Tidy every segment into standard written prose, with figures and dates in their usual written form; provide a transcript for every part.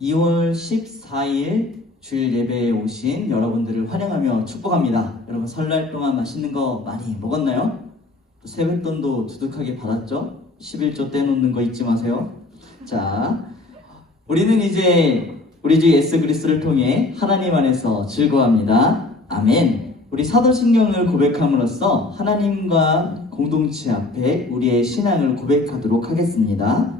2월 14일 주일 예배에 오신 여러분들을 환영하며 축복합니다. 여러분 설날 동안 맛있는 거 많이 먹었나요? 또 세뱃돈도 두둑하게 받았죠? 11조 떼놓는 거 잊지 마세요. 자, 우리는 이제 우리 주 예수 그리스도를 통해 하나님 안에서 즐거워합니다. 아멘. 우리 사도신경을 고백함으로써 하나님과 공동체 앞에 우리의 신앙을 고백하도록 하겠습니다.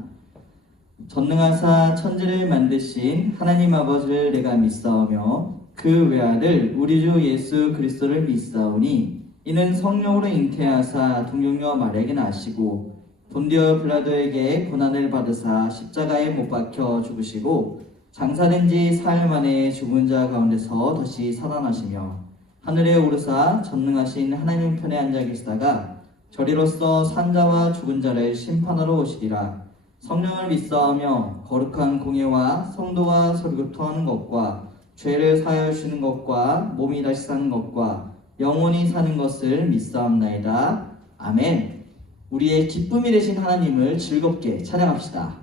전능하사 천지를 만드신 하나님 아버지를 내가 믿사오며 그 외아들 우리 주 예수 그리스도를 믿사오니 이는 성령으로 잉태하사 동정녀 마리아에게 나시고 본디오 빌라도에게 고난을 받으사 십자가에 못 박혀 죽으시고 장사된 지 사흘 만에 죽은 자 가운데서 다시 살아나시며 하늘에 오르사 전능하신 하나님 편에 앉아 계시다가 저리로서 산자와 죽은 자를 심판하러 오시리라. 성령을 믿사오며 거룩한 공예와 성도와 설교토하는 것과 죄를 사하여 주시는 것과 몸이 다시 사는 것과 영원히 사는 것을 믿사옵나이다. 아멘. 우리의 기쁨이 되신 하나님을 즐겁게 찬양합시다.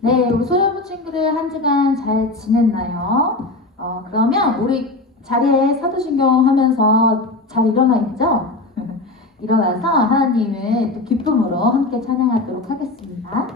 네, 우리 소년부 친구들 한 주간 잘 지냈나요? 그러면 우리 자리에 사도신경 하면서 잘 일어나 있죠? 일어나서 하나님을 또 기쁨으로 함께 찬양하도록 하겠습니다.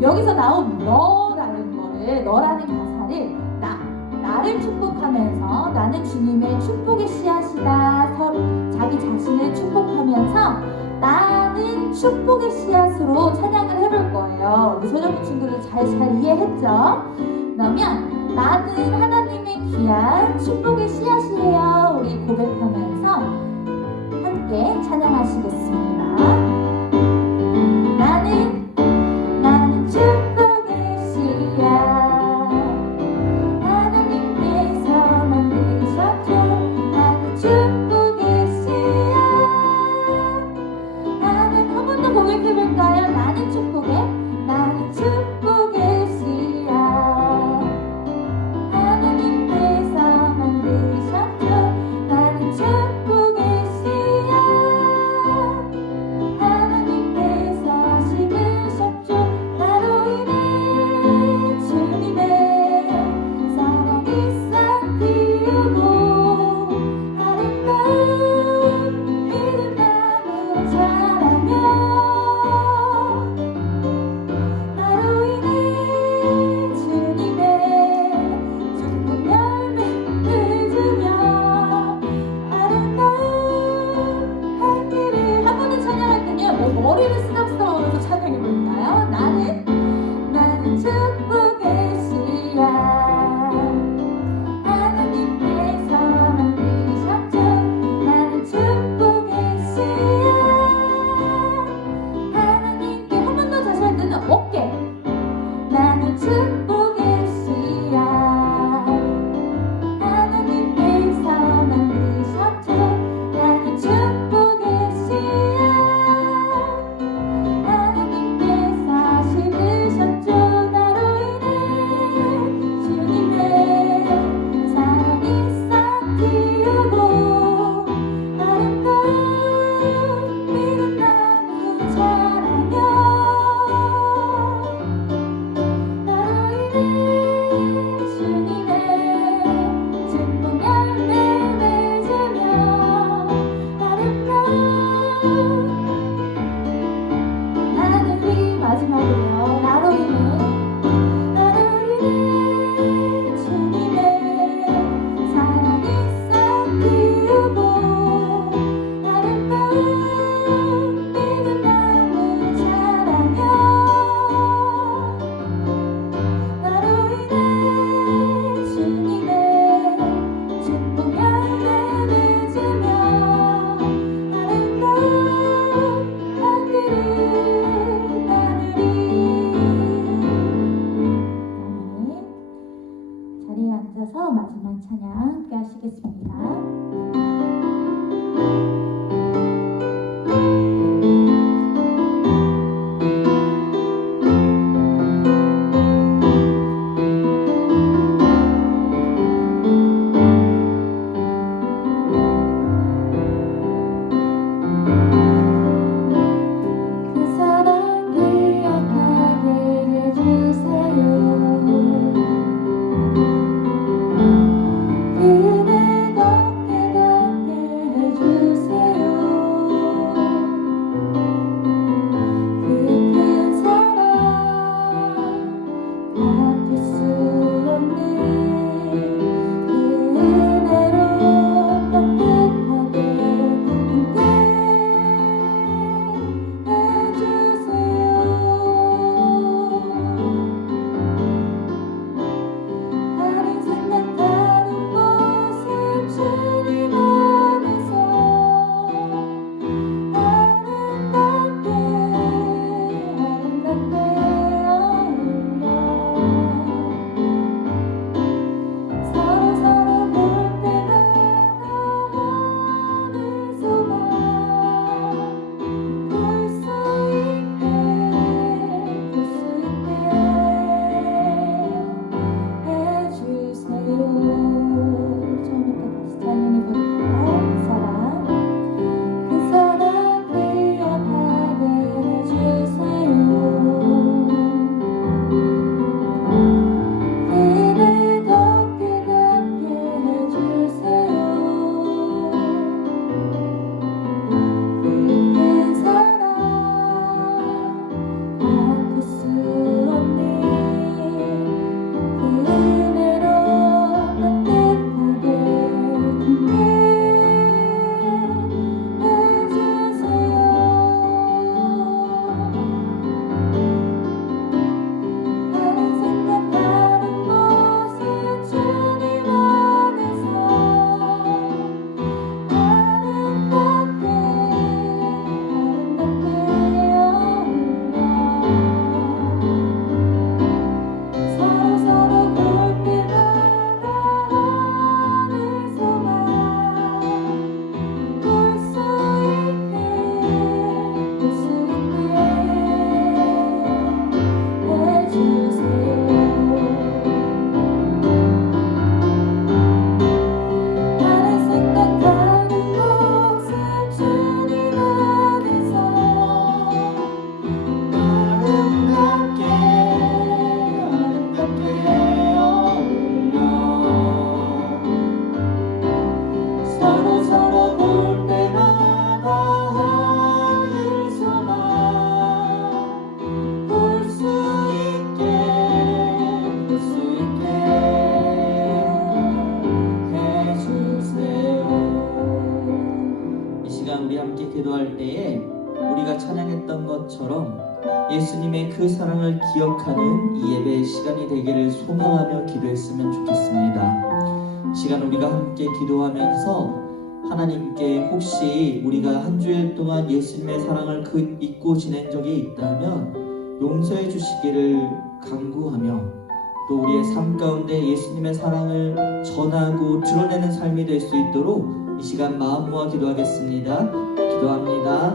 여기서 나온 너라는 거를, 너라는 가사를 나를 축복하면서 나는 주님의 축복의 씨앗이다. 자기 자신을 축복하면서 나는 축복의 씨앗으로 찬양을 해볼 거예요. 우리 소년부 친구들 잘 이해했죠? 그러면 나는 하나님의 귀한 축복의 씨앗이에요. 우리 고백하면서 함께 찬양하시겠습니다. 나는 축복의 씨앗 하나님께서 만드셨죠. 나는 축복의 씨앗 나는 한 번 더 한번 고백해볼까요? 나는 축복의, 나는 축복의 씨앗. 하나님께서 만드셨죠. 나는 축복의 씨앗. 하나님께서 심으셨죠. 나로 인해 주님의 사랑이 싹 피우고 아름다운 믿음 나무 자라며 나로 인해 주님의 축복 열매 맺으며 아름다운 할 길을 한 번은 찬양할 때는요 머리를 쓰담쓰담하면서 찬양해볼까요? 나는 축복의 씨앗. 하나님께서 만드셨죠. 나는 축복의 씨앗. 하나님께 한 번 더 다시 할 때는 어깨. 나는 축복의 씨앗. 하나님께서 만드셨죠. 나는 축복의 씨앗. 하나님께서 심으셨죠. 나로 인해 주님의 사랑이 싹 피우고 아름다운 믿음 나무 자라며 나로 인해 주님의 축복 열매 맺으며 아름다운 나는 우리 마지막으로요. 나로 인해 주님의 사랑이 싹 피우고 아름다운 믿음 나무 자라며 나로 인해 주님의 축복 열매 맺으며 아름다운 한 길을 나누리. 찬양했던 것처럼 예수님의 그 사랑을 기억하는 이 예배의 시간이 되기를 소망하며 기도했으면 좋겠습니다. 시간 우리가 함께 기도하면서 하나님께 혹시 우리가 한 주일 동안 예수님의 사랑을 잊고 지낸 적이 있다면 용서해 주시기를 간구하며 또 우리의 삶 가운데 예수님의 사랑을 전하고 드러내는 삶이 될 수 있도록 이 시간 마음 모아 기도하겠습니다. 기도합니다.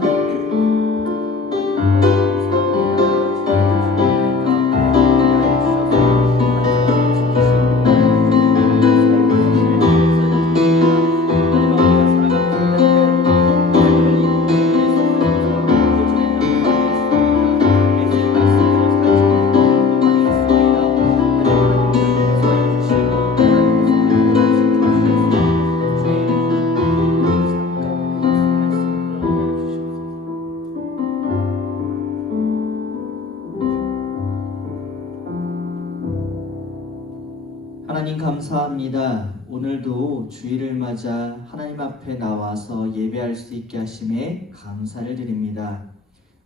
하나님 감사합니다. 오늘도 주일을 맞아 하나님 앞에 나와서 예배할 수 있게 하심에 감사를 드립니다.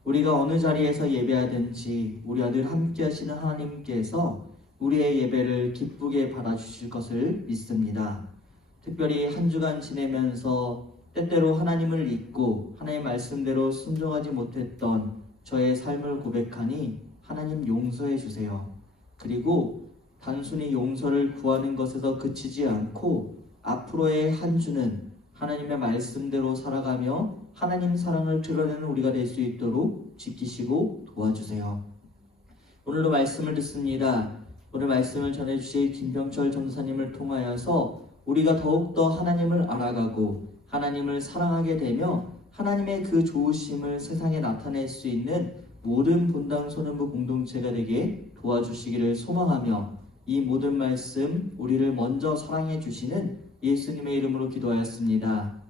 우리가 어느 자리에서 예배하든지 우리와 늘 함께 하시는 하나님께서 우리의 예배를 기쁘게 받아주실 것을 믿습니다. 특별히 한 주간 지내면서 때때로 하나님을 잊고 하나님의 말씀대로 순종하지 못했던 저의 삶을 고백하니 하나님 용서해 주세요. 그리고 단순히 용서를 구하는 것에서 그치지 않고 앞으로의 한 주는 하나님의 말씀대로 살아가며 하나님 사랑을 드러내는 우리가 될 수 있도록 지키시고 도와주세요. 오늘도 말씀을 듣습니다. 오늘 말씀을 전해주실 김병철 전사님을 통하여서 우리가 더욱더 하나님을 알아가고 하나님을 사랑하게 되며 하나님의 그 좋으심을 세상에 나타낼 수 있는 모든 본당 소년부 공동체가 되게 도와주시기를 소망하며 이 모든 말씀 우리를 먼저 사랑해 주시는 예수님의 이름으로 기도하였습니다.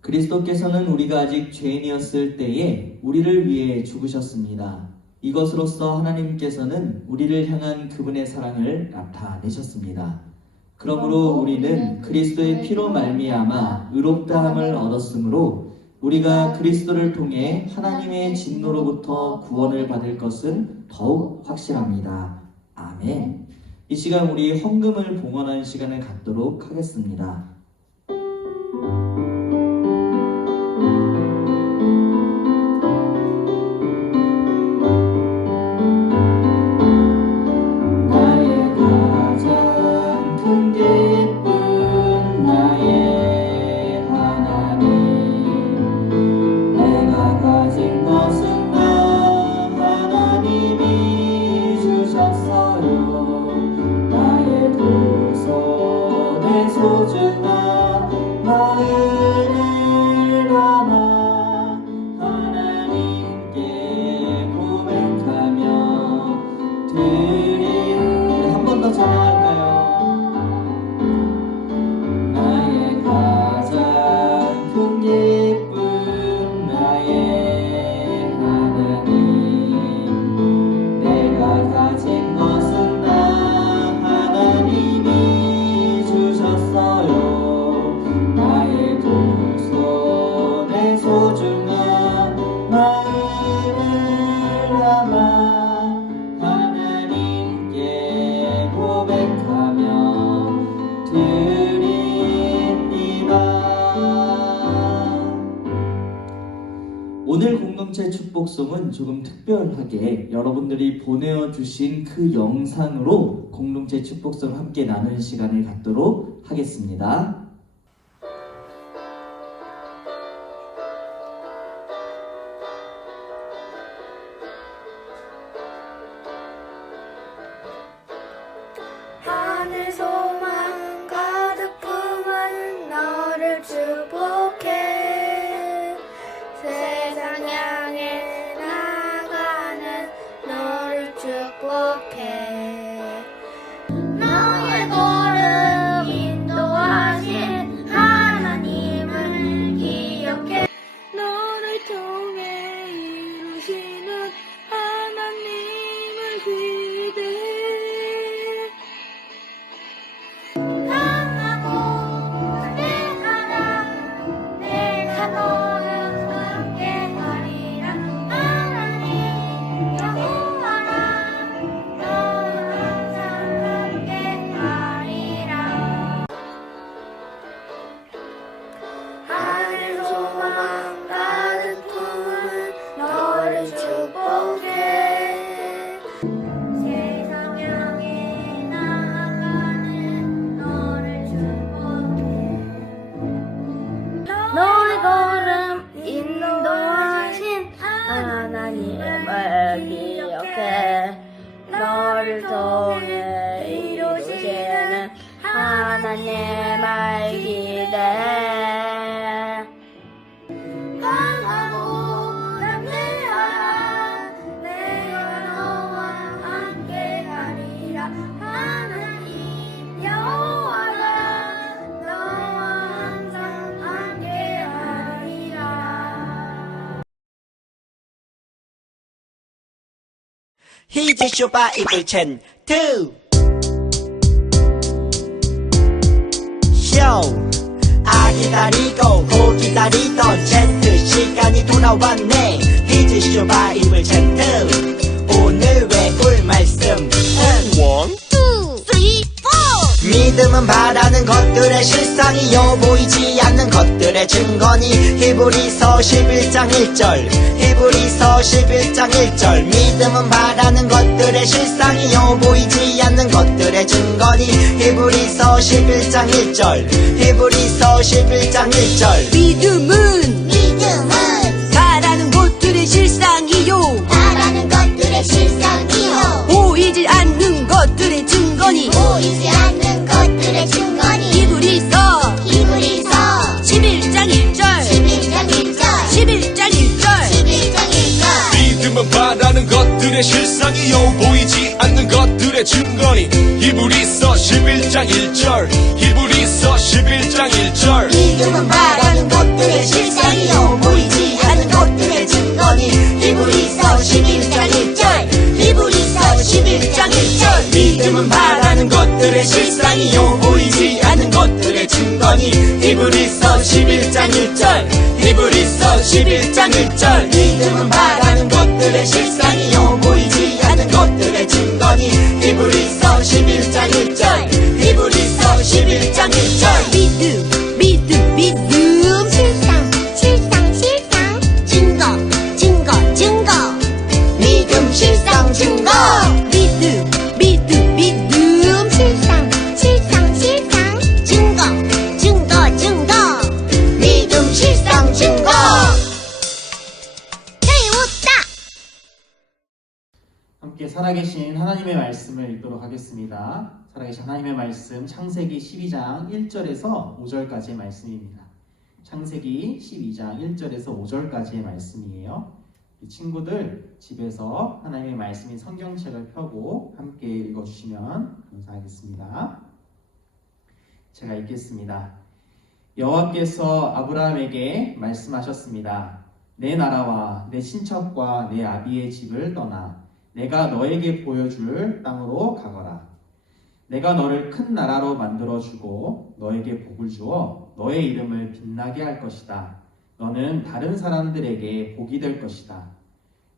그리스도께서는 우리가 아직 죄인이었을 때에 우리를 위해 죽으셨습니다. 이것으로써 하나님께서는 우리를 향한 그분의 사랑을 나타내셨습니다. 그러므로 우리는 그리스도의 피로 말미암아 의롭다함을 얻었으므로 우리가 그리스도를 통해 하나님의 진노로부터 구원을 받을 것은 더욱 확실합니다. 아멘. 이 시간 우리 헌금을 봉헌하는 시간을 갖도록 하겠습니다. 오늘 공동체 축복송은 조금 특별하게 여러분들이 보내주신 그 영상으로 공동체 축복송 함께 나누는 시간을 갖도록 하겠습니다. 하늘 소망 가득 품은 너를 축복해 세상 향해 나가는 너를 축복해 너의 걸음 인도하시 내 말 기대해 강하고 담대하라 내가 너와 함께하리라 하나님 여호와가 너와 항상 함께하리라 히즈쇼 바이블 챈 2 쇼 기다리고 고 기다리던 챈트 시간이 돌아왔네 히즈쇼 바이블 챈 2 오늘 외울 말씀은 1, 2, 3, 4 믿음은 바라는 것들의 실상이요 보이지 않는 것들의 증거니 히브리서 11장 1절 히브리서 11장 1절 믿음은 바라는 것들의 실상이요 보이지 않는 것들의 증거니 히브리서 11장 1절 히브리서 11장 1절 믿음은 바라는 것들의 실상이요 바라는 것들의 실상이요 보이지 않는 것들의 증거니 보이지 않는 것들의 증거니 히브리서 11장 1절 11장 1절 믿음은 바라는 것들의 실상이요 보이지 않는 것들의 증거니 히브리서 11장 1절 히브리서 11장 1절 믿음은 바라는 것들의 실상이요 보이지 않는 것들의 증거니 히브리서 11장 1절 히브리서 11장 1절 믿음은 바라는 것들의 실상이요 보이지 않는 것들의 증거니 히브리서 11장 1절 히브리서 11장 1절 믿음은 바라는 것들의 실상이요 보이지 않는 것들의 증거니 히브리서 11장 1절 히브리서 11장 1절 믿음 실상 증거 믿음 실상 증거 믿음 실상 증거 믿음 실상 증거 배웠다 함께 살아계신 하나님의 말씀을 읽도록 하겠습니다. 살아계신 하나님의 말씀 창세기 12장 1절에서 5절까지의 말씀입니다. 창세기 12장 1절에서 5절까지의 말씀이에요. 이 친구들 집에서 하나님의 말씀인 성경책을 펴고 함께 읽어주시면 감사하겠습니다. 제가 읽겠습니다. 여호와께서 아브라함에게 말씀하셨습니다. 내 나라와 내 친척과 내 아비의 집을 떠나 내가 너에게 보여줄 땅으로 가거라. 내가 너를 큰 나라로 만들어주고 너에게 복을 주어 너의 이름을 빛나게 할 것이다. 너는 다른 사람들에게 복이 될 것이다.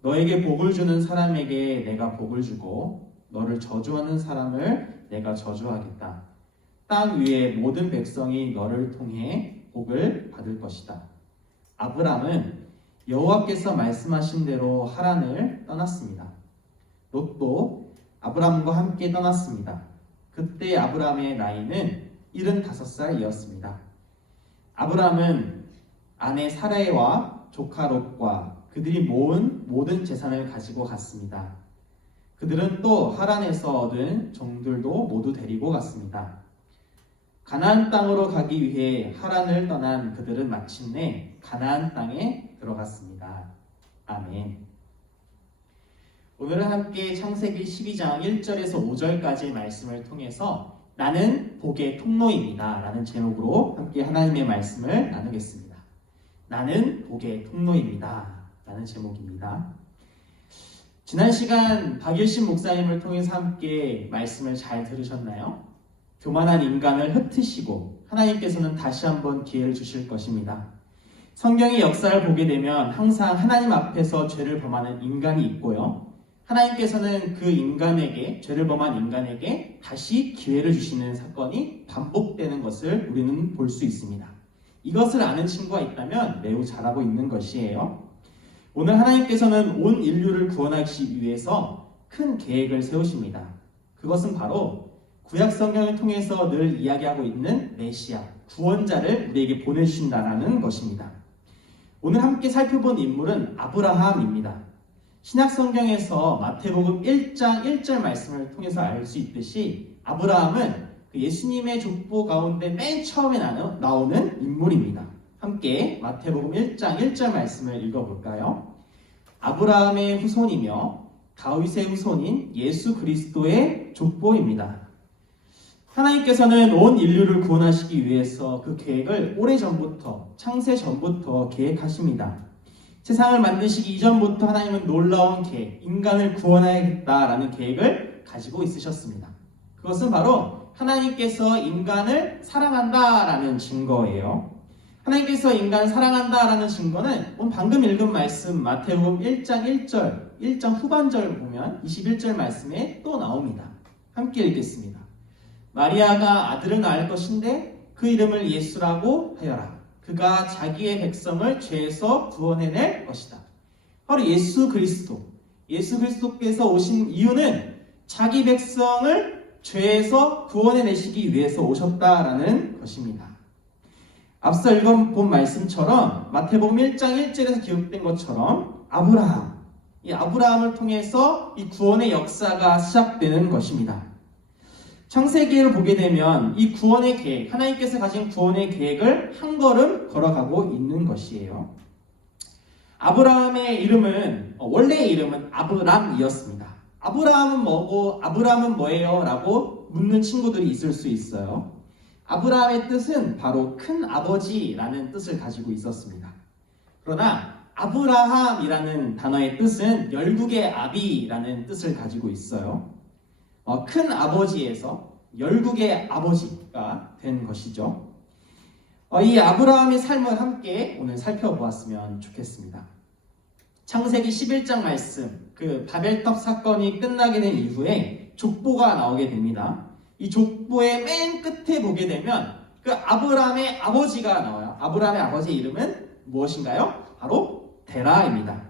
너에게 복을 주는 사람에게 내가 복을 주고 너를 저주하는 사람을 내가 저주하겠다. 땅 위의 모든 백성이 너를 통해 복을 받을 것이다. 아브람은 여호와께서 말씀하신 대로 하란을 떠났습니다. 롯도 아브람과 함께 떠났습니다. 그때 아브람의 나이는 75살이었습니다. 아브람은 아내 사라이와 조카 롯과 그들이 모은 모든 재산을 가지고 갔습니다. 그들은 또 하란에서 얻은 종들도 모두 데리고 갔습니다. 가나안 땅으로 가기 위해 하란을 떠난 그들은 마침내 가나안 땅에 들어갔습니다. 아멘. 오늘은 함께 창세기 12장 1절에서 5절까지의 말씀을 통해서 나는 복의 통로입니다 라는 제목으로 함께 하나님의 말씀을 나누겠습니다. 나는 복의 통로입니다 라는 제목입니다. 지난 시간 박일신 목사님을 통해서 함께 말씀을 잘 들으셨나요? 교만한 인간을 흩으시고 하나님께서는 다시 한번 기회를 주실 것입니다. 성경의 역사를 보게 되면 항상 하나님 앞에서 죄를 범하는 인간이 있고요. 하나님께서는 그 인간에게, 죄를 범한 인간에게 다시 기회를 주시는 사건이 반복되는 것을 우리는 볼 수 있습니다. 이것을 아는 친구가 있다면 매우 잘하고 있는 것이에요. 오늘 하나님께서는 온 인류를 구원하기 위해서 큰 계획을 세우십니다. 그것은 바로 구약 성경을 통해서 늘 이야기하고 있는 메시아, 구원자를 우리에게 보내주신다는 것입니다. 오늘 함께 살펴본 인물은 아브라함입니다. 신약 성경에서 마태복음 1장 1절 말씀을 통해서 알 수 있듯이 아브라함은 그 예수님의 족보 가운데 맨 처음에 나오는 인물입니다. 함께 마태복음 1장 1절 말씀을 읽어볼까요? 아브라함의 후손이며 다윗의 후손인 예수 그리스도의 족보입니다. 하나님께서는 온 인류를 구원하시기 위해서 그 계획을 오래전부터, 창세 전부터 계획하십니다. 세상을 만드시기 이전부터 하나님은 놀라운 계획, 인간을 구원해야겠다라는 계획을 가지고 있으셨습니다. 그것은 바로 하나님께서 인간을 사랑한다라는 증거예요. 하나님께서 인간을 사랑한다라는 증거는 방금 읽은 말씀 마태복음 1장 1절, 1장 후반절 보면 21절 말씀에 또 나옵니다. 함께 읽겠습니다. 마리아가 아들을 낳을 것인데 그 이름을 예수라고 하여라. 그가 자기의 백성을 죄에서 구원해낼 것이다. 바로 예수 그리스도께서 오신 이유는 자기 백성을 죄에서 구원해내시기 위해서 오셨다라는 것입니다. 앞서 읽어본 말씀처럼 마태복음 1장 1절에서 기록된 것처럼 이 아브라함을 통해서 이 구원의 역사가 시작되는 것입니다. 창세기를 보게 되면 이 구원의 계획, 하나님께서 가진 구원의 계획을 한 걸음 걸어가고 있는 것이에요. 아브라함의 이름은 원래의 이름은 아브람이었습니다. 아브라함은 뭐고 아브라함은 뭐예요? 라고 묻는 친구들이 있을 수 있어요. 아브라함의 뜻은 바로 큰 아버지라는 뜻을 가지고 있었습니다. 그러나 아브라함이라는 단어의 뜻은 열국의 아비라는 뜻을 가지고 있어요. 큰 아버지에서 열국의 아버지가 된 것이죠. 이 아브라함의 삶을 함께 오늘 살펴보았으면 좋겠습니다. 창세기 11장 말씀, 그 바벨탑 사건이 끝나게 된 이후에 족보가 나오게 됩니다. 이 족보의 맨 끝에 보게 되면 그 아브라함의 아버지가 나와요. 아브라함의 아버지의 이름은 무엇인가요? 바로 데라입니다.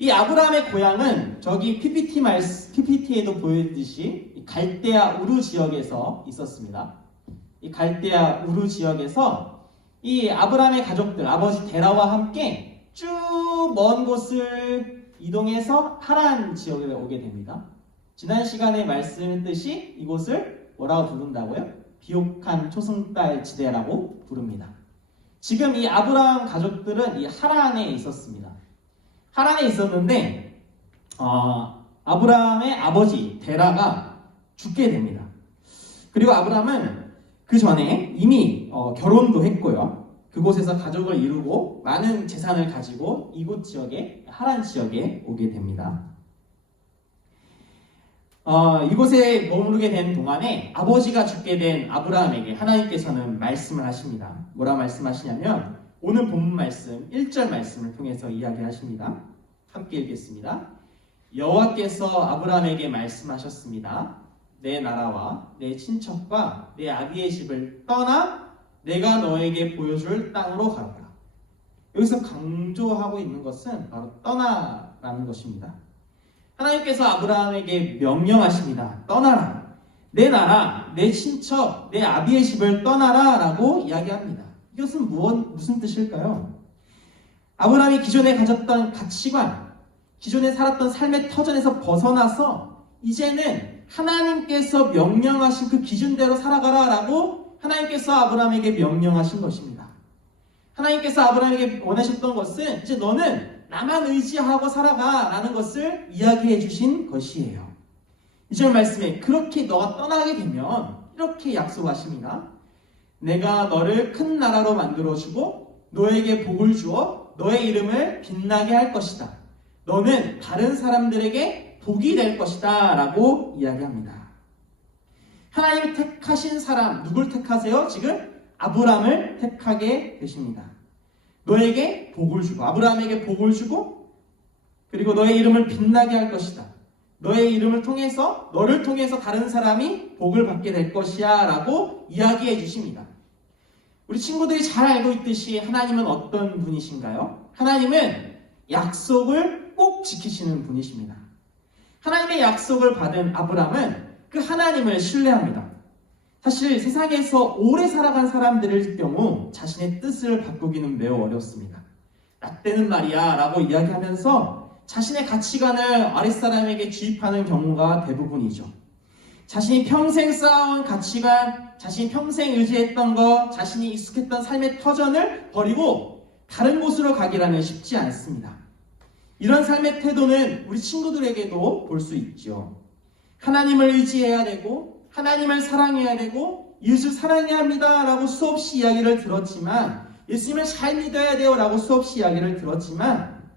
이 아브라함의 고향은 저기 PPT에도 보였듯이 갈대아 우르 지역에서 있었습니다. 이 갈대아 우르 지역에서 이 아브라함의 가족들, 아버지 데라와 함께 쭉 먼 곳을 이동해서 하란 지역에 오게 됩니다. 지난 시간에 말씀했듯이 이곳을 뭐라고 부른다고요? 비옥한 초승달 지대라고 부릅니다. 지금 이 아브라함 가족들은 이 하란에 있었습니다. 하란에 있었는데 아브라함의 아버지 데라가 죽게 됩니다. 그리고 아브라함은 그 전에 이미 결혼도 했고요. 그곳에서 가족을 이루고 많은 재산을 가지고 이곳 지역에 하란 지역에 오게 됩니다. 이곳에 머무르게 된 동안에 아버지가 죽게 된 아브라함에게 하나님께서는 말씀을 하십니다. 뭐라 말씀하시냐면 오늘 본문 말씀 1절 말씀을 통해서 이야기하십니다. 함께 읽겠습니다. 여호와께서 아브라함에게 말씀하셨습니다. 내 나라와 내 친척과 내 아비의 집을 떠나 내가 너에게 보여줄 땅으로 가라. 여기서 강조하고 있는 것은 바로 떠나라는 것입니다. 하나님께서 아브라함에게 명령하십니다. 떠나라. 내 나라, 내 친척, 내 아비의 집을 떠나라 라고 이야기합니다. 이것은 무슨 뜻일까요? 아브라함이 기존에 가졌던 가치관, 기존에 살았던 삶의 터전에서 벗어나서 이제는 하나님께서 명령하신 그 기준대로 살아가라 라고 하나님께서 아브라함에게 명령하신 것입니다. 하나님께서 아브라함에게 원하셨던 것은 이제 너는 나만 의지하고 살아가 라는 것을 이야기해 주신 것이에요. 2절 말씀에 그렇게 너가 떠나게 되면 이렇게 약속하십니다. 내가 너를 큰 나라로 만들어주고 너에게 복을 주어 너의 이름을 빛나게 할 것이다. 너는 다른 사람들에게 복이 될 것이다 라고 이야기합니다. 하나님이 택하신 사람, 누굴 택하세요? 지금 아브라함을 택하게 되십니다. 너에게 복을 주고, 아브라함에게 복을 주고, 그리고 너의 이름을 빛나게 할 것이다. 너의 이름을 통해서, 너를 통해서 다른 사람이 복을 받게 될 것이야 라고 이야기해 주십니다. 우리 친구들이 잘 알고 있듯이 하나님은 어떤 분이신가요? 하나님은 약속을 꼭 지키시는 분이십니다. 하나님의 약속을 받은 아브라함은 그 하나님을 신뢰합니다. 사실 세상에서 오래 살아간 사람들일 경우 자신의 뜻을 바꾸기는 매우 어렵습니다. 나 때는 말이야 라고 이야기하면서 자신의 가치관을 아랫사람에게 주입하는 경우가 대부분이죠. 자신이 평생 쌓아온 가치관, 자신이 평생 의지했던 것, 자신이 익숙했던 삶의 터전을 버리고 다른 곳으로 가기라는 쉽지 않습니다. 이런 삶의 태도는 우리 친구들에게도 볼 수 있죠. 하나님을 의지해야 되고 하나님을 사랑해야 되고 이웃을 사랑해야 합니다 라고 수없이 이야기를 들었지만, 예수님을 잘 믿어야 돼요 라고 수없이 이야기를 들었지만,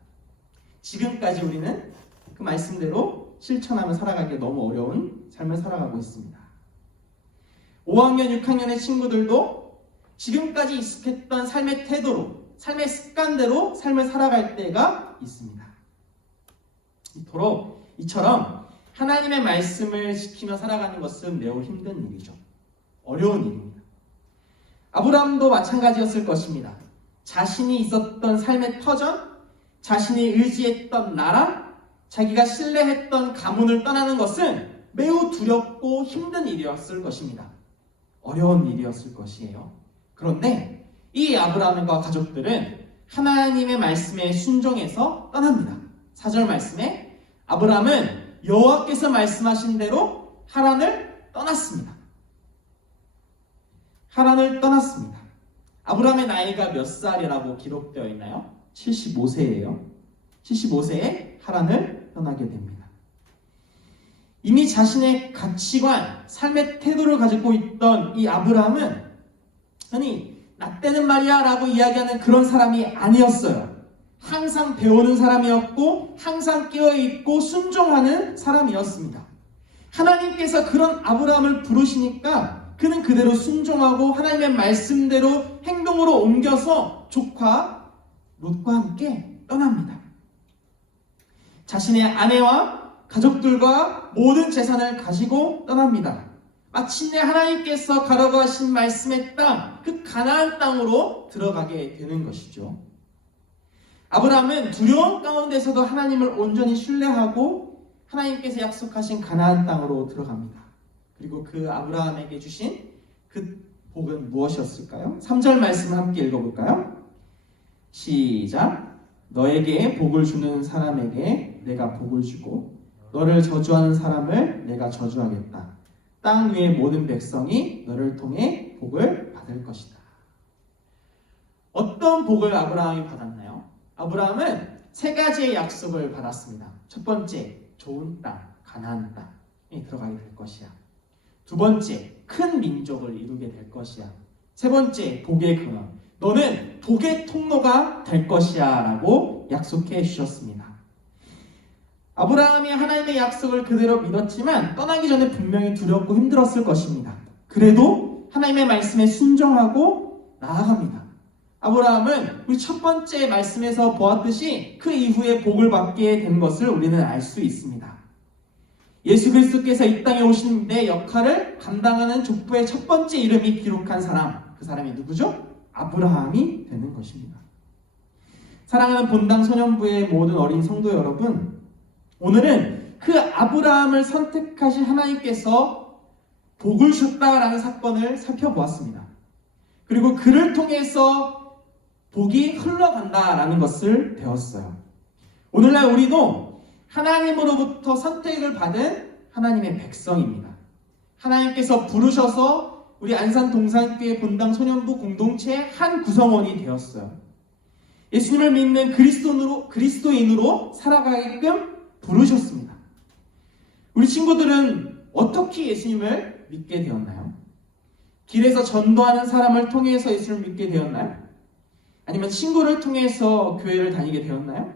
지금까지 우리는 그 말씀대로 실천하며 살아가기 너무 어려운 삶을 살아가고 있습니다. 5학년, 6학년의 친구들도 지금까지 익숙했던 삶의 태도로, 삶의 습관대로 삶을 살아갈 때가 있습니다. 이처럼 하나님의 말씀을 지키며 살아가는 것은 매우 힘든 일이죠. 어려운 일입니다. 아브라함도 마찬가지였을 것입니다. 자신이 있었던 삶의 터전, 자신이 의지했던 나라, 자기가 신뢰했던 가문을 떠나는 것은 매우 두렵고 힘든 일이었을 것입니다. 어려운 일이었을 것이에요. 그런데 이 아브라함과 가족들은 하나님의 말씀에 순종해서 떠납니다. 4절 말씀에 아브라함은 여호와께서 말씀하신 대로 하란을 떠났습니다. 하란을 떠났습니다. 아브라함의 나이가 몇 살이라고 기록되어 있나요? 75세예요. 75세에 하란을 떠나게 됩니다. 이미 자신의 가치관, 삶의 태도를 가지고 있던 이 아브라함은 아니 나 때는 말이야 라고 이야기하는 그런 사람이 아니었어요. 항상 배우는 사람이었고 항상 깨어있고 순종하는 사람이었습니다. 하나님께서 그런 아브라함을 부르시니까 그는 그대로 순종하고 하나님의 말씀대로 행동으로 옮겨서 조카 롯과 함께 떠납니다. 자신의 아내와 가족들과 모든 재산을 가지고 떠납니다. 마침내 하나님께서 가라고 하신 말씀의 땅, 그 가나안 땅으로 들어가게 되는 것이죠. 아브라함은 두려움 가운데서도 하나님을 온전히 신뢰하고 하나님께서 약속하신 가나안 땅으로 들어갑니다. 그리고 그 아브라함에게 주신 그 복은 무엇이었을까요? 3절 말씀 함께 읽어볼까요? 시작. 너에게 복을 주는 사람에게 내가 복을 주고 너를 저주하는 사람을 내가 저주하겠다. 땅 위의 모든 백성이 너를 통해 복을 받을 것이다. 어떤 복을 아브라함이 받았나요? 아브라함은 3가지의 약속을 받았습니다. 첫 번째, 좋은 땅, 가나안 땅에 들어가게 될 것이야. 두 번째, 큰 민족을 이루게 될 것이야. 세 번째, 복의 근원, 너는 복의 통로가 될 것이야 라고 약속해 주셨습니다. 아브라함이 하나님의 약속을 그대로 믿었지만 떠나기 전에 분명히 두렵고 힘들었을 것입니다. 그래도 하나님의 말씀에 순종하고 나아갑니다. 아브라함은 우리 첫 번째 말씀에서 보았듯이 그 이후에 복을 받게 된 것을 우리는 알 수 있습니다. 예수 그리스도께서 이 땅에 오신 내 역할을 감당하는 족보의 첫 번째 이름이 기록한 사람, 그 사람이 누구죠? 아브라함이 되는 것입니다. 사랑하는 본당 소년부의 모든 어린 성도 여러분, 오늘은 그 아브라함을 선택하신 하나님께서 복을 주셨다라는 사건을 살펴보았습니다. 그리고 그를 통해서 복이 흘러간다라는 것을 배웠어요. 오늘날 우리도 하나님으로부터 선택을 받은 하나님의 백성입니다. 하나님께서 부르셔서 우리 안산 동산교회 본당 소년부 공동체의 한 구성원이 되었어요. 예수님을 믿는 그리스도인으로 살아가게끔 부르셨습니다. 우리 친구들은 어떻게 예수님을 믿게 되었나요? 길에서 전도하는 사람을 통해서 예수님을 믿게 되었나요? 아니면 친구를 통해서 교회를 다니게 되었나요?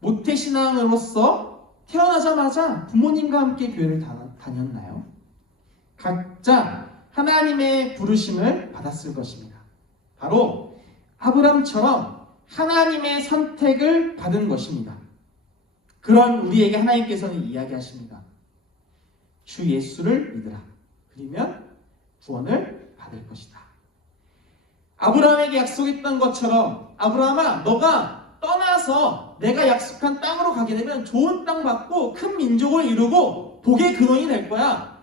모태신앙으로서 태어나자마자 부모님과 함께 교회를 다녔나요? 각자 하나님의 부르심을 받았을 것입니다. 바로 아브람처럼 하나님의 선택을 받은 것입니다. 그런 우리에게 하나님께서는 이야기하십니다. 주 예수를 믿으라. 그러면 구원을 받을 것이다. 아브라함에게 약속했던 것처럼 아브라함아, 너가 떠나서 내가 약속한 땅으로 가게 되면 좋은 땅 받고 큰 민족을 이루고 복의 근원이 될 거야.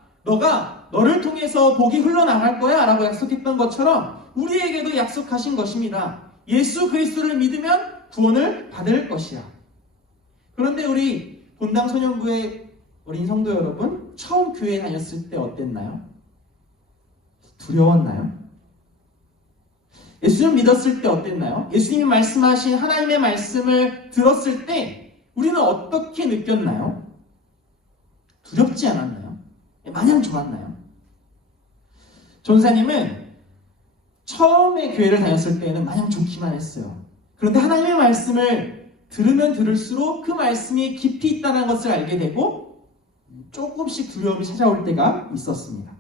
너를 통해서 복이 흘러나갈 거야 라고 약속했던 것처럼 우리에게도 약속하신 것입니다. 예수 그리스도를 믿으면 구원을 받을 것이야. 그런데 우리 본당 소년부의 어린 성도 여러분, 처음 교회 다녔을 때 어땠나요? 두려웠나요? 예수님 믿었을 때 어땠나요? 예수님이 말씀하신 하나님의 말씀을 들었을 때 우리는 어떻게 느꼈나요? 두렵지 않았나요? 마냥 좋았나요? 전사님은 처음에 교회를 다녔을 때에는 마냥 좋기만 했어요. 그런데 하나님의 말씀을 들으면 들을수록 그 말씀이 깊이 있다는 것을 알게 되고 조금씩 두려움이 찾아올 때가 있었습니다.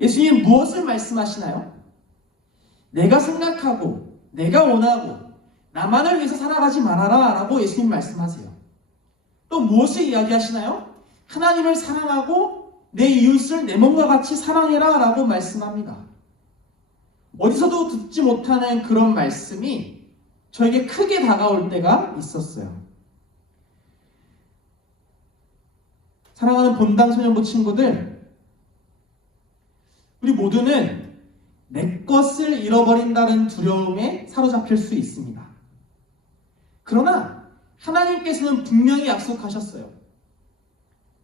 예수님 무엇을 말씀하시나요? 내가 생각하고 내가 원하고 나만을 위해서 살아가지 말아라 라고 예수님 말씀하세요. 또 무엇을 이야기하시나요? 하나님을 사랑하고 내 이웃을 내 몸과 같이 사랑해라 라고 말씀합니다. 어디서도 듣지 못하는 그런 말씀이 저에게 크게 다가올 때가 있었어요. 사랑하는 본당 소년부 친구들, 우리 모두는 내 것을 잃어버린다는 두려움에 사로잡힐 수 있습니다. 그러나 하나님께서는 분명히 약속하셨어요.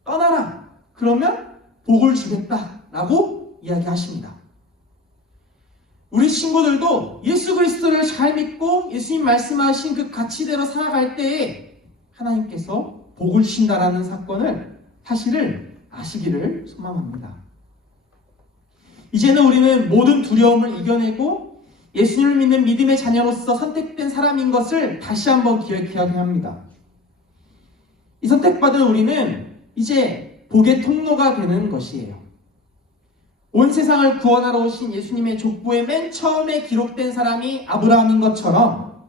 떠나라. 그러면 복을 주겠다라고 이야기하십니다. 우리 친구들도 예수 그리스도를 잘 믿고 예수님 말씀하신 그 가치대로 살아갈 때에 하나님께서 복을 주신다라는 사실을 아시기를 소망합니다. 이제는 우리는 모든 두려움을 이겨내고 예수님을 믿는 믿음의 자녀로서 선택된 사람인 것을 다시 한번 기억해야 합니다. 이 선택받은 우리는 이제 복의 통로가 되는 것이에요. 온 세상을 구원하러 오신 예수님의 족보에 맨 처음에 기록된 사람이 아브라함인 것처럼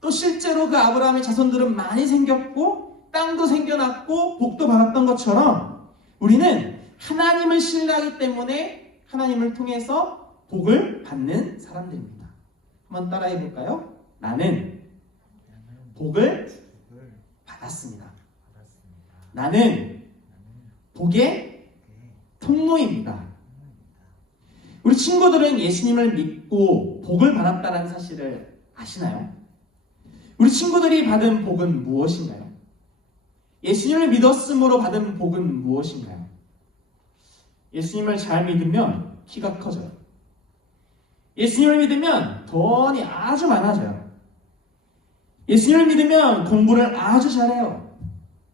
또 실제로 그 아브라함의 자손들은 많이 생겼고 땅도 생겨났고 복도 받았던 것처럼 우리는 하나님을 신뢰하기 때문에 하나님을 통해서 복을 받는 사람들입니다. 한번 따라해 볼까요? 나는 복을 받았습니다. 나는 복의 통로입니다. 우리 친구들은 예수님을 믿고 복을 받았다는 사실을 아시나요? 우리 친구들이 받은 복은 무엇인가요? 예수님을 믿었음으로 받은 복은 무엇인가요? 예수님을 잘 믿으면 키가 커져요. 예수님을 믿으면 돈이 아주 많아져요. 예수님을 믿으면 공부를 아주 잘해요.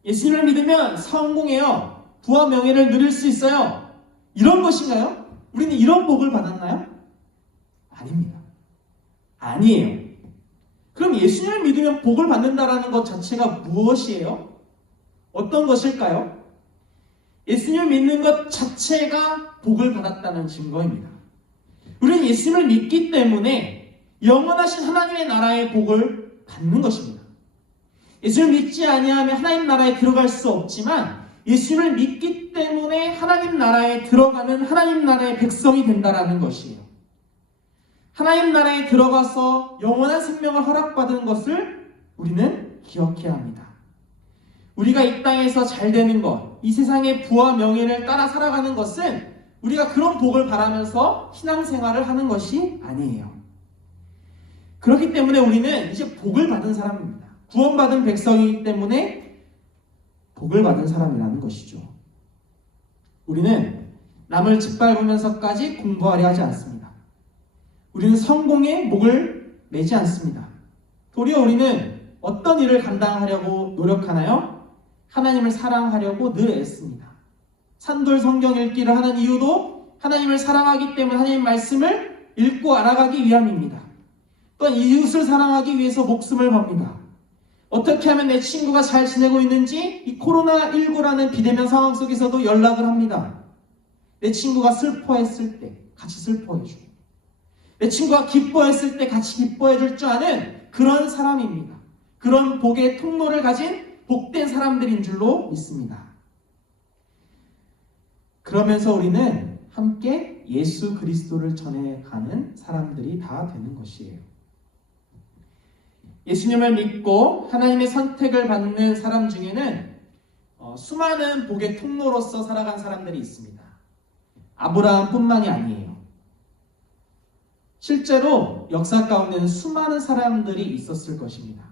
예수님을 믿으면 성공해요. 부와 명예를 누릴 수 있어요. 이런 것인가요? 우리는 이런 복을 받았나요? 아닙니다. 아니에요. 그럼 예수님을 믿으면 복을 받는다라는 것 자체가 무엇이에요? 어떤 것일까요? 예수님을 믿는 것 자체가 복을 받았다는 증거입니다. 우리는 예수님을 믿기 때문에 영원하신 하나님의 나라의 복을 받는 것입니다. 예수님을 믿지 아니하면 하나님 나라에 들어갈 수 없지만 예수님을 믿기 때문에 하나님 나라에 들어가는 하나님 나라의 백성이 된다라는 것이에요. 하나님 나라에 들어가서 영원한 생명을 허락받은 것을 우리는 기억해야 합니다. 우리가 이 땅에서 잘 되는 것, 이 세상의 부와 명예를 따라 살아가는 것은 우리가 그런 복을 바라면서 신앙생활을 하는 것이 아니에요. 그렇기 때문에 우리는 이제 복을 받은 사람입니다. 구원받은 백성이기 때문에 복을 받은 사람이라는 것이죠. 우리는 남을 짓밟으면서까지 공부하려 하지 않습니다. 우리는 성공에 목을 매지 않습니다. 도리어 우리는 어떤 일을 감당하려고 노력하나요? 하나님을 사랑하려고 늘 애씁니다. 산돌 성경 읽기를 하는 이유도 하나님을 사랑하기 때문에 하나님의 말씀을 읽고 알아가기 위함입니다. 또한 이웃을 사랑하기 위해서 목숨을 겁니다. 어떻게 하면 내 친구가 잘 지내고 있는지 이 코로나19라는 비대면 상황 속에서도 연락을 합니다. 내 친구가 슬퍼했을 때 같이 슬퍼해주고 내 친구가 기뻐했을 때 같이 기뻐해줄 줄 아는 그런 사람입니다. 그런 복의 통로를 가진 복된 사람들인 줄로 믿습니다. 그러면서 우리는 함께 예수 그리스도를 전해가는 사람들이 다 되는 것이에요. 예수님을 믿고 하나님의 선택을 받는 사람 중에는 수많은 복의 통로로서 살아간 사람들이 있습니다. 아브라함뿐만이 아니에요. 실제로 역사 가운데는 수많은 사람들이 있었을 것입니다.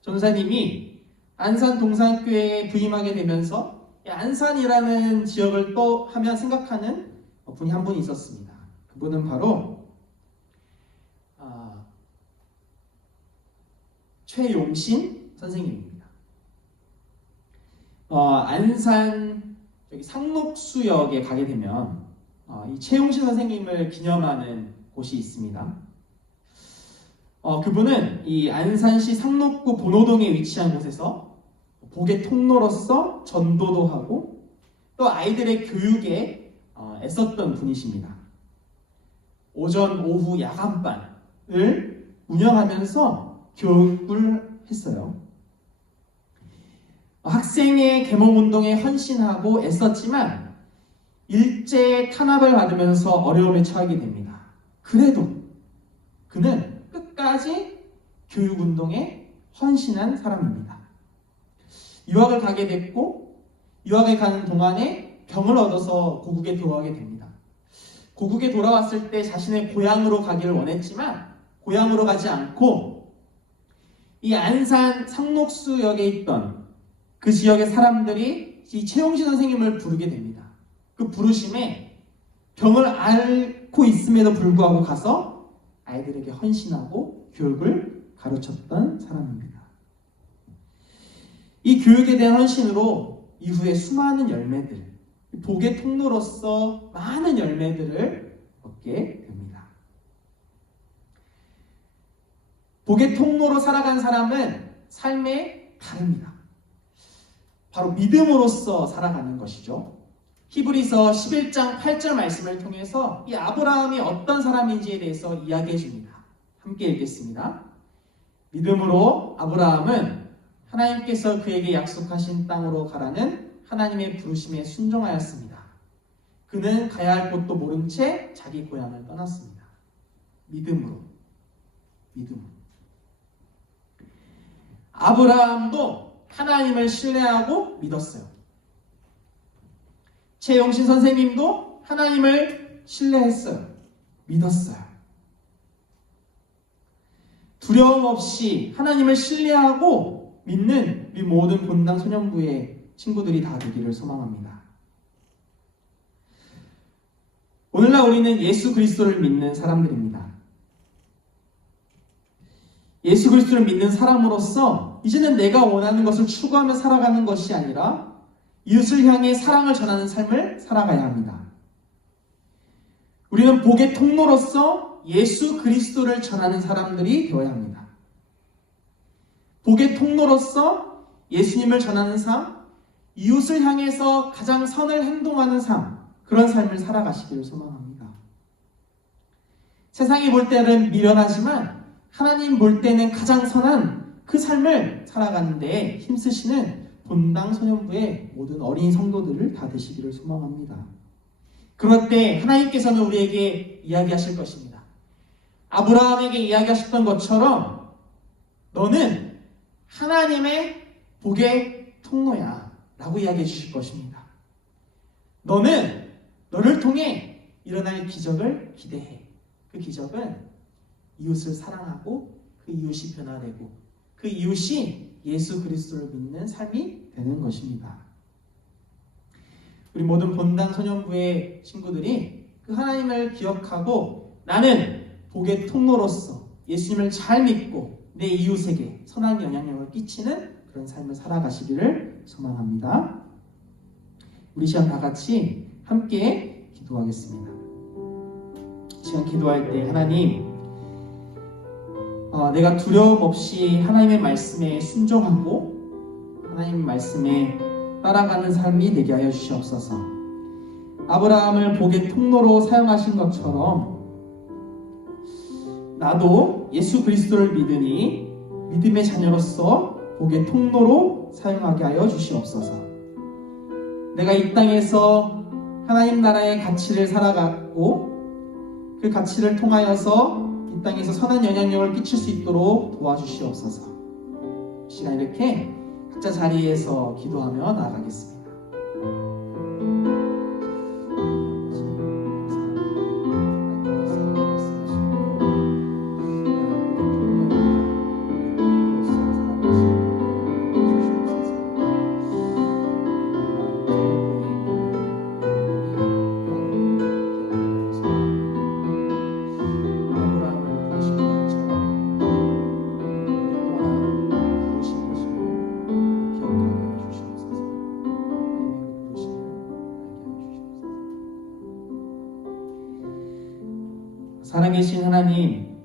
전사님이 안산 동산교회에 부임하게 되면서 이 안산이라는 지역을 또 하면 생각하는 분이 한 분 있었습니다. 그분은 바로 최용신 선생님입니다. 안산 상록수역에 가게 되면 이 최용신 선생님을 기념하는 곳이 있습니다. 그분은 이 안산시 상록구 본호동에 위치한 곳에서 복의 통로로서 전도도 하고 또 아이들의 교육에 애썼던 분이십니다. 오전, 오후 야간반을 운영하면서 교육을 했어요. 학생의 계몽운동에 헌신하고 애썼지만 일제 탄압을 받으면서 어려움에 처하게 됩니다. 그래도 그는 끝까지 교육운동에 헌신한 사람입니다. 유학을 가게 됐고 유학에 가는 동안에 병을 얻어서 고국에 돌아오게 됩니다. 고국에 돌아왔을 때 자신의 고향으로 가기를 원했지만 고향으로 가지 않고 이 안산 상록수역에 있던 그 지역의 사람들이 이 최용신 선생님을 부르게 됩니다. 그 부르심에 병을 앓고 있음에도 불구하고 가서 아이들에게 헌신하고 교육을 가르쳤던 사람입니다. 이 교육에 대한 헌신으로 이후에 수많은 열매들, 복의 통로로서 많은 열매들을 얻게 됩니다. 복의 통로로 살아간 사람은 삶에 다릅니다. 바로 믿음으로써 살아가는 것이죠. 히브리서 11장 8절 말씀을 통해서 이 아브라함이 어떤 사람인지에 대해서 이야기해 줍니다. 함께 읽겠습니다. 믿음으로 아브라함은 하나님께서 그에게 약속하신 땅으로 가라는 하나님의 부르심에 순종하였습니다. 그는 가야 할 곳도 모른 채 자기 고향을 떠났습니다. 믿음으로. 아브라함도 하나님을 신뢰하고 믿었어요. 최용신 선생님도 하나님을 신뢰했어요. 믿었어요. 두려움 없이 하나님을 신뢰하고 믿는 우리 모든 본당 소년부의 친구들이 다 되기를 소망합니다. 오늘날 우리는 예수 그리스도를 믿는 사람들입니다. 예수 그리스도를 믿는 사람으로서 이제는 내가 원하는 것을 추구하며 살아가는 것이 아니라 이웃을 향해 사랑을 전하는 삶을 살아가야 합니다. 우리는 복의 통로로서 예수 그리스도를 전하는 사람들이 되어야 합니다. 복의 통로로서 예수님을 전하는 삶, 이웃을 향해서 가장 선을 행동하는 삶, 그런 삶을 살아가시기를 소망합니다. 세상이 볼 때는 미련하지만 하나님 볼 때는 가장 선한 그 삶을 살아가는 데 힘쓰시는 본당 소년부의 모든 어린이 성도들을 다 되시기를 소망합니다. 그럴 때 하나님께서는 우리에게 이야기하실 것입니다. 아브라함에게 이야기하셨던 것처럼 너는 하나님의 복의 통로야 라고 이야기해 주실 것입니다. 너를 통해 일어날 기적을 기대해. 그 기적은 이웃을 사랑하고 그 이웃이 변화되고 그 이웃이 예수 그리스도를 믿는 삶이 되는 것입니다. 우리 모든 본당 소년부의 친구들이 그 하나님을 기억하고 나는 복의 통로로서 예수님을 잘 믿고 내 이웃에게 선한 영향력을 끼치는 그런 삶을 살아가시기를 소망합니다. 우리 시간 다 같이 함께 기도하겠습니다. 시간 기도할 때 하나님, 내가 두려움 없이 하나님의 말씀에 순종하고 하나님의 말씀에 따라가는 삶이 되게 하여 주시옵소서. 아브라함을 복의 통로로 사용하신 것처럼 나도 예수 그리스도를 믿으니 믿음의 자녀로서 복의 통로로 사용하게 하여 주시옵소서. 내가 이 땅에서 하나님 나라의 가치를 살아가고 그 가치를 통하여서 이 땅에서 선한 영향력을 끼칠 수 있도록 도와주시옵소서. 시간 이렇게 각자 자리에서 기도하며 나아가겠습니다. 살아계신 하나님,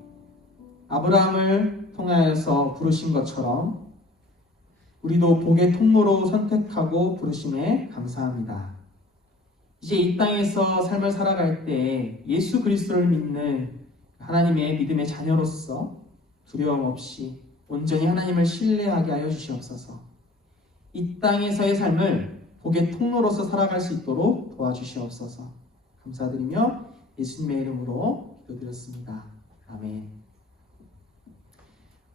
아브라함을 통하여서 부르신 것처럼 우리도 복의 통로로 선택하고 부르심에 감사합니다. 이제 이 땅에서 삶을 살아갈 때 예수 그리스도를 믿는 하나님의 믿음의 자녀로서 두려움 없이 온전히 하나님을 신뢰하게 하여 주시옵소서. 이 땅에서의 삶을 복의 통로로서 살아갈 수 있도록 도와주시옵소서. 감사드리며 예수님의 이름으로 기도드렸습니다. 아멘.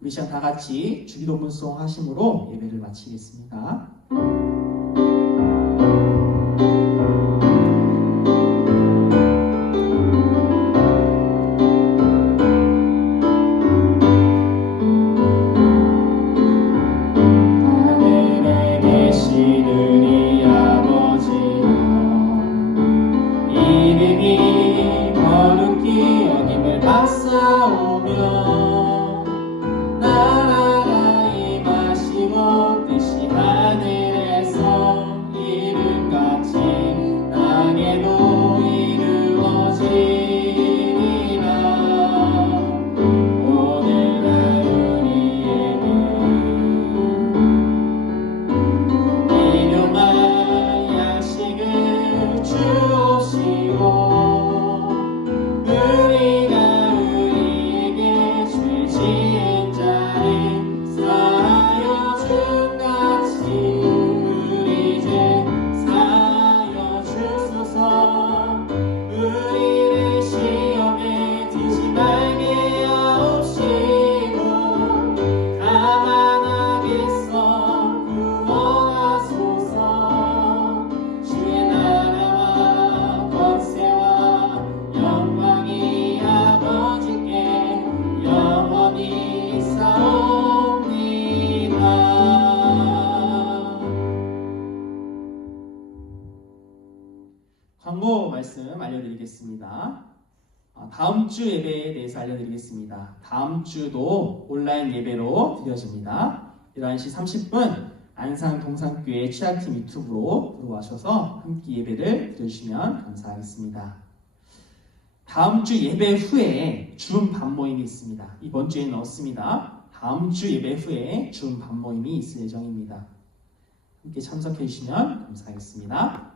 우리 시간 다 같이 주기도문송 하심으로 예배를 마치겠습니다. 하늘에 계시는 이 아버지여, 이름이 거룩히 여김을 받사오며 나라가 임하시고 뜻이 하늘에서 이름같이 땅에도 이루어지리라. 오늘날 우리에게 일용할 양식을 주옵시고 우리가 우리에게 죄 지은 자를 사하여 준같이 우리 죄 사하여 주소서. 우리를 시험에 들지 말게 하옵시고 다만 악에서 구원하소서. 주의 나라와 권세와 영광이 아버지께 영원히 있사옵니다. 광고 말씀 알려드리겠습니다. 다음 주 예배에 대해서 알려드리겠습니다. 다음 주도 온라인 예배로 드려집니다. 11시 30분 안산 동산교회 취약팀 유튜브로 들어와셔서 함께 예배를 드려주시면 감사하겠습니다. 다음 주 예배 후에 줌 밤모임이 있습니다. 이번 주에는 없습니다. 다음 주 예배 후에 줌 밤모임이 있을 예정입니다. 함께 참석해 주시면 감사하겠습니다.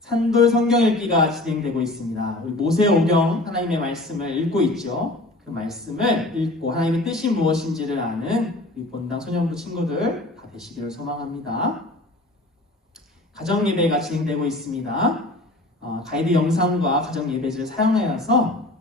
산돌 성경 읽기가 진행되고 있습니다. 우리 모세오경 하나님의 말씀을 읽고 있죠. 그 말씀을 읽고 하나님의 뜻이 무엇인지를 아는 우리 본당 소년부 친구들 다 되시기를 소망합니다. 가정 예배가 진행되고 있습니다. 가이드 영상과 가정 예배지를 사용하여서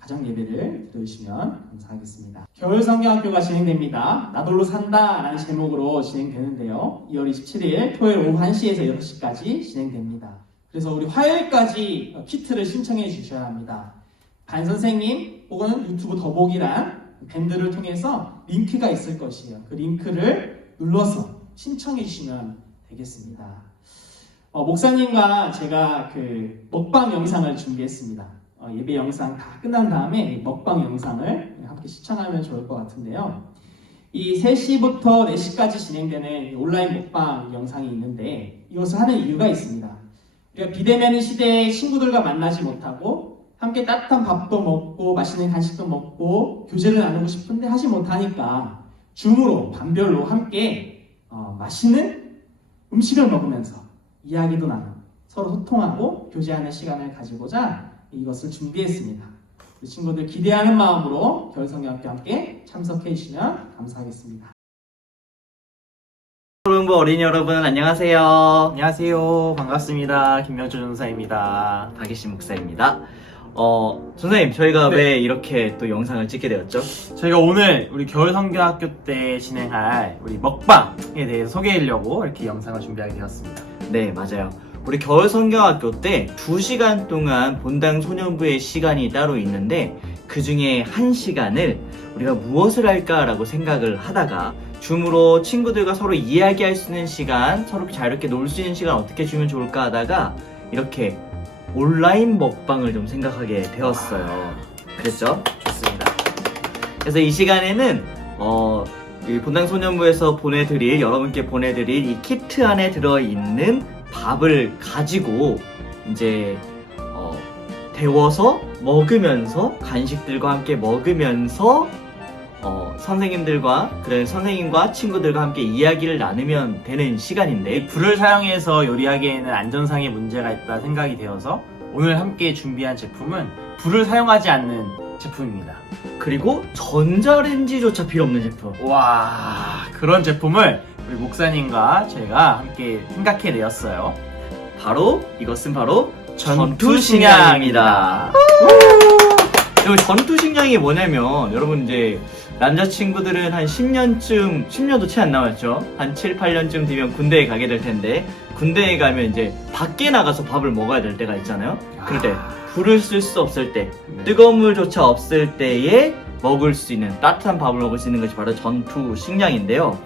가정 예배를 들어주시면 감사하겠습니다. 겨울 성경학교가 진행됩니다. 나돌로 산다라는 제목으로 진행되는데요. 2월 27일 토요일 오후 1시에서 6시까지 진행됩니다. 그래서 우리 화요일까지 키트를 신청해 주셔야 합니다. 반 선생님 혹은 유튜브 더보기란 밴드를 통해서 링크가 있을 것이에요. 그 링크를 눌러서 신청해 주시면 되겠습니다. 목사님과 제가 그 먹방 영상을 준비했습니다. 예배 영상 다 끝난 다음에 먹방 영상을 함께 시청하면 좋을 것 같은데요. 이 3시부터 4시까지 진행되는 온라인 먹방 영상이 있는데 이것을 하는 이유가 있습니다. 우리가 비대면 시대에 친구들과 만나지 못하고 함께 따뜻한 밥도 먹고 맛있는 간식도 먹고 교제를 나누고 싶은데 하지 못하니까 줌으로 반별로 함께 맛있는 음식을 먹으면서 이야기도 나누고 서로 소통하고 교제하는 시간을 가지고자 이것을 준비했습니다. 친구들 기대하는 마음으로 겨울성경학교 함께 참석해 주시면 감사하겠습니다. 소름부 어린이 여러분 안녕하세요. 안녕하세요. 반갑습니다. 김명주 전사입니다. 박예신 목사입니다. 선생님 저희가 왜 이렇게 또 영상을 찍게 되었죠? 저희가 오늘 우리 겨울성경학교 때 진행할 우리 먹방에 대해서 소개하려고 이렇게 영상을 준비하게 되었습니다. 네 맞아요. 우리 겨울성경학교 때 2시간 동안 본당 소년부의 시간이 따로 있는데 그 중에 1시간을 우리가 무엇을 할까라고 생각을 하다가 줌으로 친구들과 서로 이야기할 수 있는 시간, 서로 자유롭게 놀 수 있는 시간 어떻게 주면 좋을까 하다가 이렇게 온라인 먹방을 좀 생각하게 되었어요. 그랬죠? 좋습니다. 그래서 이 시간에는 이 본당 소년부에서 여러분께 보내드릴 이 키트 안에 들어있는 밥을 가지고 이제 데워서 먹으면서 간식들과 함께 먹으면서 선생님들과 그래 선생님과 친구들과 함께 이야기를 나누면 되는 시간인데 불을 사용해서 요리하기에는 안전상의 문제가 있다 생각이 되어서 오늘 함께 준비한 제품은 불을 사용하지 않는 제품입니다. 그리고 전자레인지조차 필요 없는 제품. 와, 그런 제품을 우리 목사님과 저희가 함께 생각해내었어요. 바로 이것은 바로 전투식량입니다. 그리고 전투식량이 뭐냐면 여러분 이제 남자친구들은 한 10년도 채 안 남았죠. 한 7, 8년쯤 뒤면 군대에 가게 될 텐데 군대에 가면 이제 밖에 나가서 밥을 먹어야 될 때가 있잖아요. 그럴 때 불을 쓸 수 없을 때 네. 뜨거운 물조차 없을 때에 먹을 수 있는 따뜻한 밥을 먹을 수 있는 것이 바로 전투식량인데요.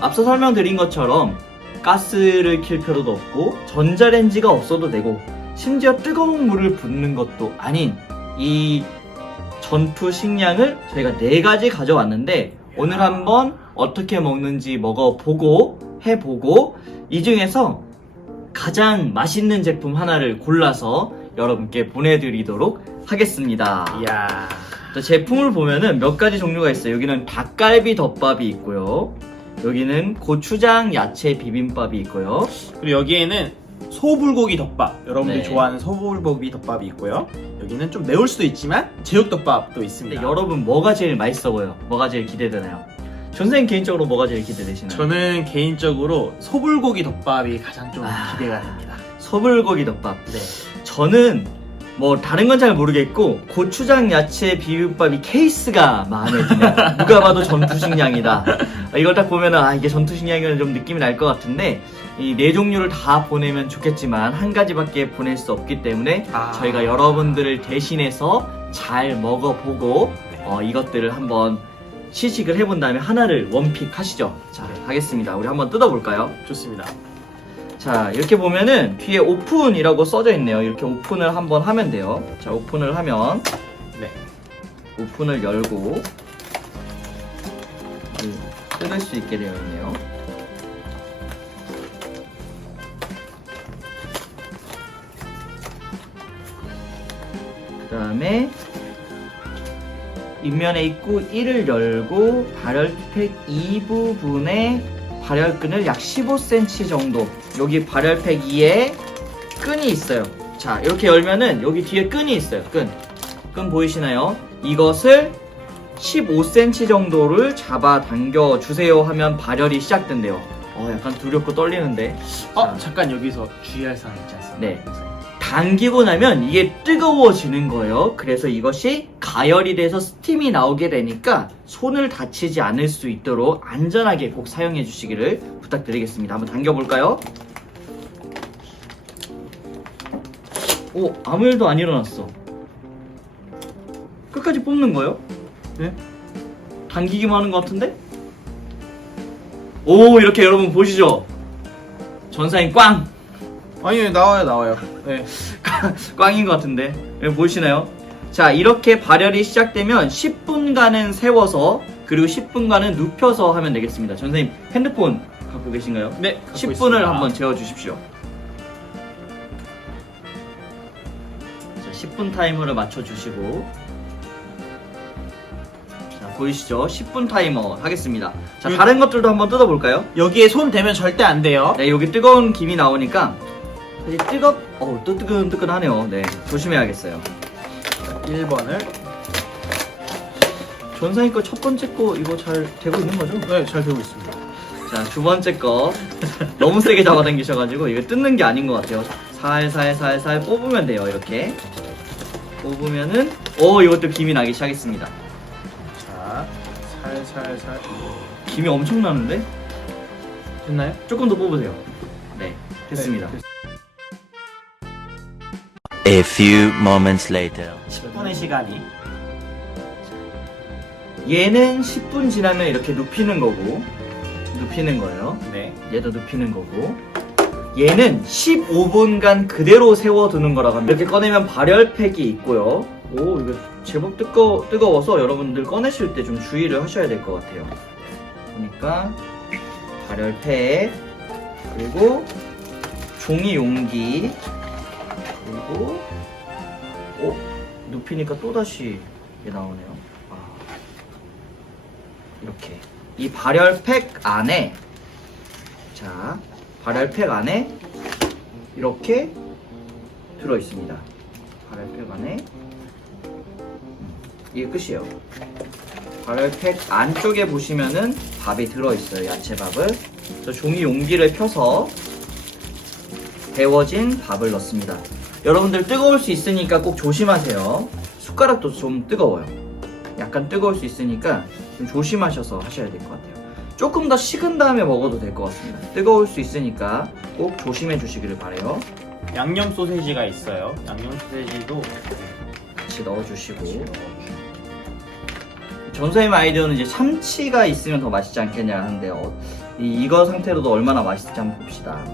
앞서 설명드린 것처럼 가스를 킬 필요도 없고 전자레인지가 없어도 되고 심지어 뜨거운 물을 붓는 것도 아닌 이 전투식량을 저희가 4가지 가져왔는데 오늘 한번 어떻게 먹는지 먹어보고 해보고 이 중에서 가장 맛있는 제품 하나를 골라서 여러분께 보내드리도록 하겠습니다. 이야. 자, 제품을 보면은 몇 가지 종류가 있어요. 여기는 닭갈비 덮밥이 있고요. 여기는 고추장 야채 비빔밥이 있고요. 그리고 여기에는 소불고기 덮밥, 여러분들이 네. 좋아하는 소불고기 덮밥이 있고요. 여기는 좀 매울 수도 있지만 제육덮밥도 근데 있습니다. 여러분 뭐가 제일 맛있어 보여? 뭐가 제일 기대되나요? 선생님 개인적으로 뭐가 제일 기대되시나요? 저는 개인적으로 소불고기 덮밥이 가장 좀 기대가 됩니다. 소불고기 덮밥. 네. 저는 뭐 다른 건 잘 모르겠고 고추장 야채 비빔밥이 케이스가 마음에 드네요. 누가 봐도 전투식량이다. 이걸 딱 보면은 이게 전투식량이라는 좀 느낌이 날 것 같은데 이 4종류를 다 보내면 좋겠지만 한 가지밖에 보낼 수 없기 때문에 저희가 여러분들을 대신해서 잘 먹어보고 이것들을 한번 시식을 해본 다음에 하나를 원픽 하시죠. 자, 하겠습니다. 우리 한번 뜯어볼까요? 좋습니다. 자, 이렇게 보면은 뒤에 오픈이라고 써져 있네요. 이렇게 오픈을 한번 하면 돼요. 자, 오픈을 하면 네. 오픈을 열고 뜯을 수 있게 되어 있네요. 그 다음에 윗면에 입구 1을 열고 발열팩 2부분에 발열끈을 약 15cm 정도, 여기 발열팩 2에 끈이 있어요. 자, 이렇게 열면은 여기 뒤에 끈이 있어요. 끈 보이시나요? 이것을 15cm 정도를 잡아 당겨 주세요 하면 발열이 시작된대요. 약간 두렵고 떨리는데. 잠깐 여기서 주의할 사항 있지 않습니까? 네. 당기고 나면 이게 뜨거워지는 거예요. 그래서 이것이 가열이 돼서 스팀이 나오게 되니까 손을 다치지 않을 수 있도록 안전하게 꼭 사용해 주시기를 부탁드리겠습니다. 한번 당겨볼까요? 오, 아무 일도 안 일어났어. 끝까지 뽑는 거예요? 네? 당기기만 하는 것 같은데? 오, 이렇게 여러분 보시죠. 전사인 꽝! 아니, 나와요. 네. 꽝인 것 같은데 보이시나요? 자, 이렇게 발열이 시작되면 10분간은 세워서 그리고 10분간은 눕혀서 하면 되겠습니다. 선생님 핸드폰 갖고 계신가요? 네. 10분을 있습니다. 한번 재워주십시오. 자, 10분 타이머를 맞춰주시고, 자, 보이시죠? 10분 타이머 하겠습니다. 자, 다른 것들도 한번 뜯어볼까요? 여기에 손 대면 절대 안 돼요. 네, 여기 뜨거운 김이 나오니까 사실 또 뜨끈뜨끈하네요. 네, 조심해야겠어요. 자, 1번을. 전사님 거 첫 번째 거 이거 잘 되고 있는 거죠? 네, 잘 되고 있습니다. 자, 두 번째 거 너무 세게 잡아당기셔가지고 이거 뜯는 게 아닌 것 같아요. 살살 뽑으면 돼요. 이렇게 뽑으면은 이것도 김이 나기 시작했습니다. 자, 살살살. 김이 엄청 나는데? 됐나요? 조금 더 뽑으세요. 네, 됐습니다. 네, A few moments later. 10분의 시간이. 얘는 10분 지나면 이렇게 눕히는 거고, 눕히는 거예요. 네. 얘도 눕히는 거고, 얘는 15분간 그대로 세워두는 거라고 합니다. 이렇게 꺼내면 발열팩이 있고요. 이거 제법 뜨거워서 여러분들 꺼내실 때 좀 주의를 하셔야 될 것 같아요. 그러니까 발열팩, 그리고 종이 용기, 그리고 눕히니까 또다시 이게 나오네요. 아. 이렇게 이 발열팩 안에, 자, 발열팩 안에 이렇게 들어 있습니다. 발열팩 안에 이게 끝이에요. 발열팩 안쪽에 보시면은 밥이 들어 있어요. 야채밥을. 저 종이 용기를 펴서 데워진 밥을 넣습니다. 여러분들 뜨거울 수 있으니까 꼭 조심하세요. 숟가락도 좀 뜨거워요. 약간 뜨거울 수 있으니까 좀 조심하셔서 하셔야 될 것 같아요. 조금 더 식은 다음에 먹어도 될 것 같습니다. 뜨거울 수 있으니까 꼭 조심해 주시기를 바라요. 양념 소세지가 있어요. 양념 소세지도 같이 넣어주시고, 전사님 아이디어는 이제 참치가 있으면 더 맛있지 않겠냐 하는데요. 이거 상태로도 얼마나 맛있을지 한번 봅시다.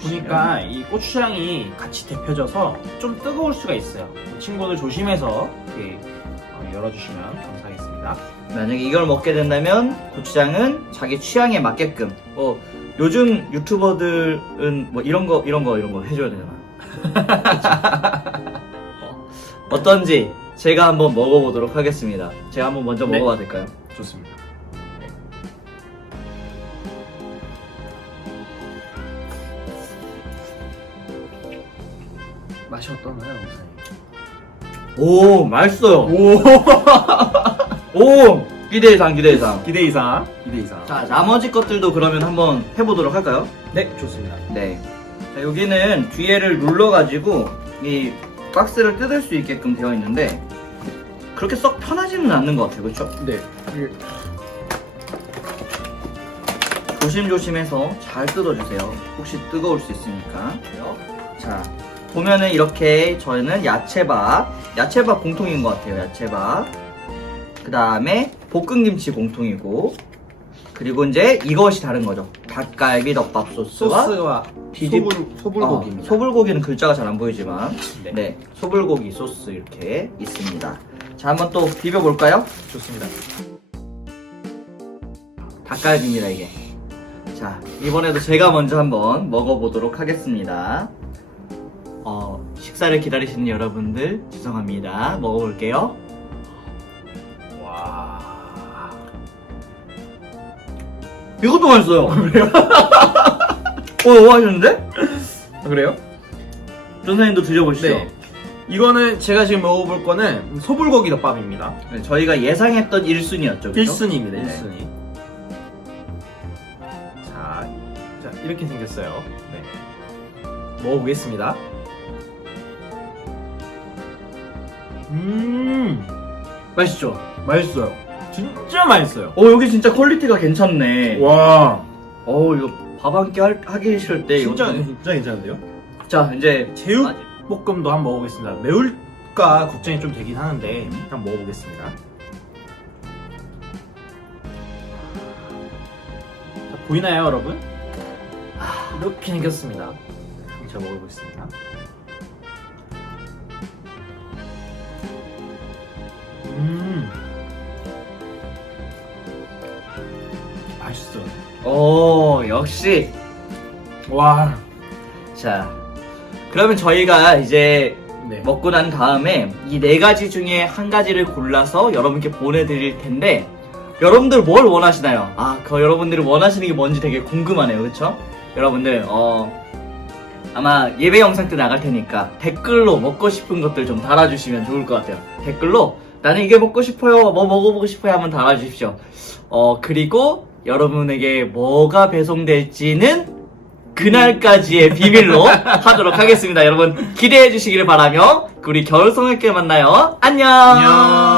보니까 이 고추장이 같이 데펴져서 좀 뜨거울 수가 있어요. 친구들 조심해서 이렇게 열어주시면 감사하겠습니다. 만약에 이걸 먹게 된다면 고추장은 자기 취향에 맞게끔, 요즘 유튜버들은 뭐 이런 거 해줘야 되잖아. 어떤지 제가 한번 먹어보도록 하겠습니다. 제가 한번 먼저 네. 먹어봐도 될까요? 좋습니다. 맛이 어떠나요, 목사님? 오, 맛있어요. 오, 오, 기대 이상. 기대 이상. 기대 이상. 자, 나머지 것들도 그러면 한번 해보도록 할까요? 네, 좋습니다. 네. 자, 여기는 뒤에를 눌러가지고 이 박스를 뜯을 수 있게끔 되어 있는데 그렇게 썩 편하지는 않는 것 같아요, 그렇죠? 네. 조심조심해서 잘 뜯어주세요. 혹시 뜨거울 수 있으니까. 자, 보면은 이렇게 저희는 야채밥 공통인 것 같아요. 야채밥. 그 다음에 볶음김치 공통이고, 그리고 이제 이것이 다른 거죠. 닭갈비 덮밥 소스와 소불고기입니다. 소불고기는 글자가 잘 안 보이지만, 네. 네, 소불고기 소스 이렇게 있습니다. 자, 한번 또 비벼볼까요? 좋습니다. 닭갈비입니다, 이게. 자, 이번에도 제가 먼저 한번 먹어보도록 하겠습니다. 식사를 기다리시는 여러분들 죄송합니다. 먹어볼게요. 와. 이것도 맛있어요. 그래요? 맛있는데? 그래요? 전사님도 드셔보시죠. 네. 이거는 제가 지금 먹어볼 거는 소불고기 덮밥입니다. 네, 저희가 예상했던 1순위였죠. 1순위입니다, 네. 1순위. 자, 이렇게 생겼어요. 네. 먹어보겠습니다. 맛있죠? 맛있어요. 진짜 맛있어요. 여기 진짜 퀄리티가 괜찮네. 와. 이거 밥 한 끼 하기 싫을 때 진짜 이거 괜찮은데요? 자, 이제 제육볶음도 한번 먹어보겠습니다. 매울까 걱정이 좀 되긴 하는데 한번 먹어보겠습니다. 자, 보이나요, 여러분? 이렇게 생겼습니다. 제가 먹어보겠습니다. 맛있어. 역시. 와. 자, 그러면 저희가 이제 네. 먹고 난 다음에 이 4가지 중에 한 가지를 골라서 여러분께 보내드릴 텐데, 여러분들 뭘 원하시나요? 여러분들이 원하시는 게 뭔지 되게 궁금하네요. 그쵸? 여러분들, 아마 예배 영상 때 나갈 테니까 댓글로 먹고 싶은 것들 좀 달아주시면 좋을 것 같아요. 댓글로 나는 이게 먹고 싶어요, 뭐 먹어보고 싶어요 하면 달아주십시오. 그리고 여러분에게 뭐가 배송될지는 그날까지의 비밀로 하도록 하겠습니다. 여러분 기대해 주시기를 바라며 우리 겨울 성역교회 만나요. 안녕.